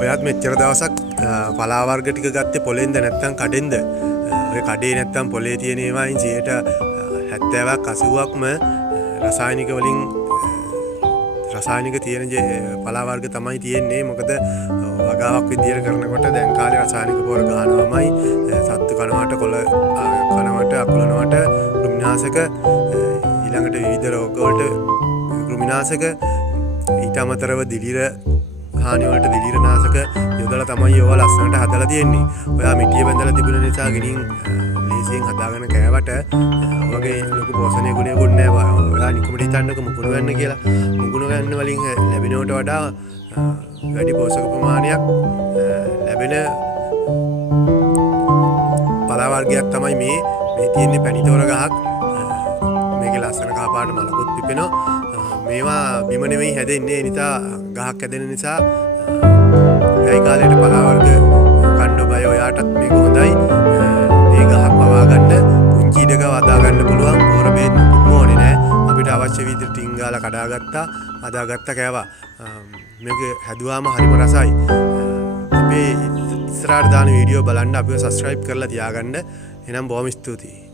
ඔයත් මෙච්චර දවසක් පලා වර්ග ටික ගත්තේ පොලෙන්ද නැත්නම් කඩෙන්ද? ඔය කඩේ නැත්නම් පොලේ තියෙන ඒවායින් 70ක් 80ක්ම රසායනික වලින් රසායනික තියෙන පලා වර්ග තමයි තියෙන්නේ. මොකද වගාවක් විදියට කරනකොට දැන් කාලේ රසායනික පොර ගහනවාමයි සත්තු කනවට කොළ කනවට අකුලනවට කෘමිනාශක ඊළඟට විවිධ රෝග වලට කෘමිනාශක ඊට අමතරව දිලිර හානි වලට දිලිරනාශක යොදලා තමයි ඒවා ලස්සනට හදලා තියෙන්නේ. ඔයා මිටිය බැඳලා තිබුණ නිසා ගෙනින් ලේසියෙන් හදාගෙන කෑවට වගේ ලොකු පෝෂණීය ගුණයකුත් නැහැ. ඔයා නිකමට හිතන්නක මුකුණු ගන්න කියලා. මුකුණු ගන්න වලින් ලැබෙනවට වඩා වැඩි පෝෂක ප්‍රමාණයක් ලැබෙන පලා වර්ගයක් තමයි මේ තියෙන්නේ පැණිතෝර ගහක්. මේකේ ලස්සන කහ පාට මලකුත් පිපෙනවා. මේවා බිම නෙමෙයි හැදෙන්නේ. ඒ නිසා ගහක් හැදෙන නිසා ගයි කාලේට පලා වර්ග කන්න බය ඔයාටත් මේක හොඳයි. මේ ගහක් වවා ගන්න පුංචි ඉඩක වදා ගන්න පුළුවන්. පොර බේත් ඕනේ නෑ. අපිට අවශ්‍ය විදිහට ටින්ගාලා කඩාගත්තා, හදාගත්තා කෑවා. මේක හැදුවාම හරිම රසයි. අපේ ඉස්සරහට දාන වීඩියෝ බලන්න අපිව සබ්ස්ක්‍රයිබ් කරලා තියාගන්න. එහෙනම් බොහොම ස්තුතියි.